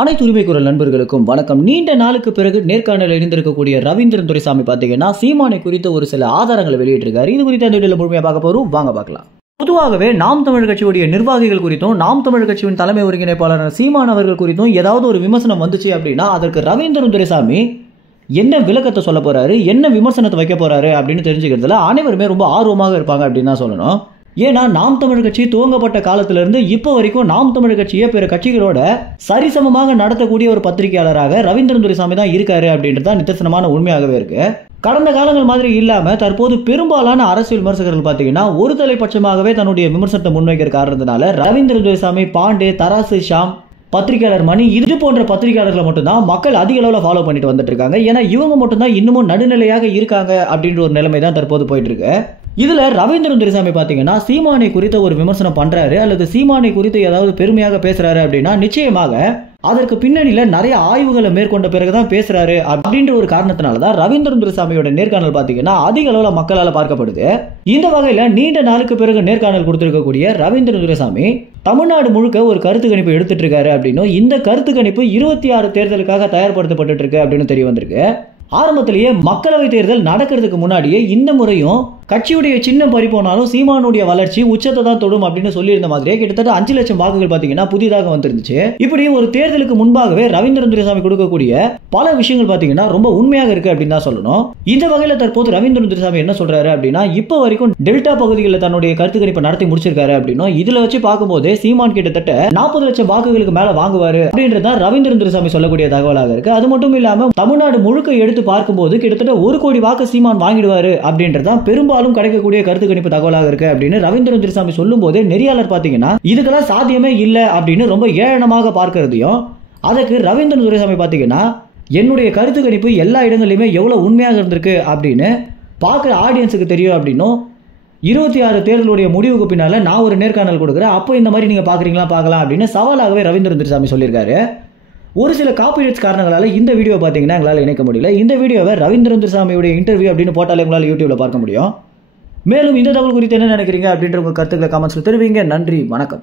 அனைத்து உரிமை குரல் நண்பர்களுக்கும் வணக்கம். நீண்ட நாளுக்கு பிறகு நேர்காணல் இணைந்திருக்கக்கூடிய ரவீந்திரன் துரைசாமி பார்த்தீங்கன்னா சீமானை குறித்த ஒரு சில ஆதாரங்களை வெளியிட்டிருக்காரு. இது குறித்து அந்த வீடியோவில் முழுமையாக பார்க்க போறோம், வாங்க பார்க்கலாம். பொதுவாகவே நாம் தமிழர் கட்சியுடைய நிர்வாகிகள் குறித்தும் நாம் தமிழர் கட்சியின் தலைமை ஒருங்கிணைப்பாளர் சீமான் அவர்கள் குறித்தும் ஏதாவது ஒரு விமர்சனம் வந்துச்சு அப்படின்னா அதற்கு ரவீந்திரன் துரைசாமி என்ன விளக்கத்தை சொல்ல போறாரு, என்ன விமர்சனத்தை வைக்க போறாரு அப்படின்னு தெரிஞ்சுக்கிறதுல அனைவருமே ரொம்ப ஆர்வமாக இருப்பாங்க அப்படின்னு தான் சொல்லணும். ஏன்னா நாம் தமிழர் கட்சி துவங்கப்பட்ட காலத்திலிருந்து இப்போ வரைக்கும் நாம் தமிழர் கட்சியை பிற கட்சிகளோட சரிசமமாக நடத்தக்கூடிய ஒரு பத்திரிகையாளராக ரவீந்திரன் துரைசாமி தான் இருக்காரு அப்படின்றது தான் நிதர்சனமான உண்மையாகவே இருக்கு. கடந்த காலங்கள் மாதிரி இல்லாம தற்போது பெரும்பாலான அரசியல் விமர்சகர்கள் பார்த்தீங்கன்னா ஒரு தலைப்பட்சமாகவே தன்னுடைய விமர்சனத்தை முன்வைக்கிற காரணத்தினால ரவீந்திரன் துரைசாமி, பாண்டே, தராசு ஷாம், பத்திரிகையாளர் மணி இது போன்ற பத்திரிகையாளர்களை மட்டும்தான் மக்கள் அதிக அளவில் ஃபாலோ பண்ணிட்டு வந்துட்டு இருக்காங்க. ஏன்னா இவங்க மட்டும்தான் இன்னமும் நடுநிலையாக இருக்காங்க அப்படின்ற ஒரு நிலைமை தான் தற்போது போயிட்டு இருக்கு. இதுல ரவீந்திரன் துரைசாமி பாத்தீங்கன்னா சீமானை குறித்த ஒரு விமர்சனம் பண்றாரு அல்லது சீமானை குறித்து ஏதாவது பெருமையாக பேசுறாரு அப்படின்னா நிச்சயமாக அதற்கு பின்னணியில நிறைய ஆய்வுகளை மேற்கொண்ட பிறகுதான் பேசுறாரு அப்படின்ற ஒரு காரணத்தினாலதான் ரவீந்திரன் துரைசாமியோட நேர்காணல் பாத்தீங்கன்னா அதிக அளவுல மக்களால் பார்க்கப்படுது. இந்த வகையில நீண்ட நாளுக்கு பிறகு நேர்காணல் கொடுத்திருக்கக்கூடிய ரவீந்திரன் துரைசாமி தமிழ்நாடு முழுக்க ஒரு கருத்து கணிப்பு எடுத்துட்டு இருக்காரு அப்படின்னும் இந்த கருத்து கணிப்பு 26 தேர்தலுக்காக தயார்படுத்தப்பட்டு இருக்கு அப்படின்னு தெரிய வந்திருக்கு. ஆரம்பத்திலேயே மக்களவை தேர்தல் நடக்கிறதுக்கு முன்னாடியே இந்த முறையும் கட்சியுடைய சின்னம் பறிப்போனாலும் சீமானுடைய வளர்ச்சி உச்சத்தை தான் தொடும் அப்படின்னு சொல்லியிருந்த மாதிரியே கிட்டத்தட்ட 5 லட்சம் வாக்குகள் பாத்தீங்கன்னா புதிதாக வந்துருந்துச்சு. இப்படி ஒரு தேர்தலுக்கு முன்பாகவே ரவீந்திரன் துரைசாமி கொடுக்கக்கூடிய பல விஷயங்கள் பாத்தீங்கன்னா ரொம்ப உண்மையாக இருக்கு அப்படின்னு தான் சொல்லணும். இந்த வகையில தற்போது ரவீந்திரன் துரைசாமி என்ன சொல்றாரு அப்படின்னா இப்போ வரைக்கும் டெல்டா பகுதிகளில் தன்னுடைய கருத்து கணிப்பை நடத்தி முடிச்சிருக்காரு அப்படின்னும் இதுல வச்சு பார்க்கும்போது சீமான் கிட்டத்தட்ட 40 லட்சம் வாக்குகளுக்கு மேல வாங்குவாரு அப்படின்றதான் ரவீந்திரன் துரைசாமி சொல்லக்கூடிய தகவலாக இருக்கு. அது மட்டும் இல்லாம தமிழ்நாடு முழுக்க எடுத்து பார்க்கும்போது கிட்டத்தட்ட 1 கோடி வாக்கு சீமான் வாங்கிடுவாரு அப்படின்றதான் பெரும்பாலும் கிடைக்கக்கூடிய கருத்து கணிப்பு தகவலாக இருக்கு அப்படின்னு ரவீந்திரன் துரைசாமி சொல்லும் போது நெறியாளர் பாத்தீங்கன்னா இதுக்கெல்லாம் சாத்தியமே இல்லை அப்படின்னு ரொம்ப ஏளனமாக பார்க்கிறதையும் அதுக்கு ரவீந்திரன் துரைசாமி பாத்தீங்கன்னா என்னுடைய கருத்து கணிப்பு எல்லா இடங்களிலுமே எவ்வளவு உண்மையாக இருந்திருக்கு அப்படின்னு பார்க்குற ஆடியன்ஸுக்கு தெரியும் அப்படின்னும் 26 தேர்தலுடைய முடிவுக்கு பின்னால நான் ஒரு நேர்காணல் கொடுக்குறேன், அப்போ இந்த மாதிரி நீங்க பாக்குறீங்களா பார்க்கலாம் அப்படின்னு சவாலாகவே ரவீந்திரன் துரைசாமி சொல்லியிருக்காரு. ஒரு சில காப்பிரைட்ஸ் காரணங்களால இந்த வீடியோ பார்த்தீங்கன்னா எங்களால் இணைக்க முடியல. இந்த வீடியோவை ரவீந்திரன் துரைசாமியுடைய இன்டர்வியூ அப்படின்னு போட்டாலே உங்களால் யூடியூப்ல பார்க்க முடியும். மேலும் இந்த தகவல் குறித்து என்ன நினைக்கிறீங்க அப்படின்ற உங்க கருத்துக்களை கமெண்ட்ஸ்ல தெரிவிங்க. நன்றி, வணக்கம்.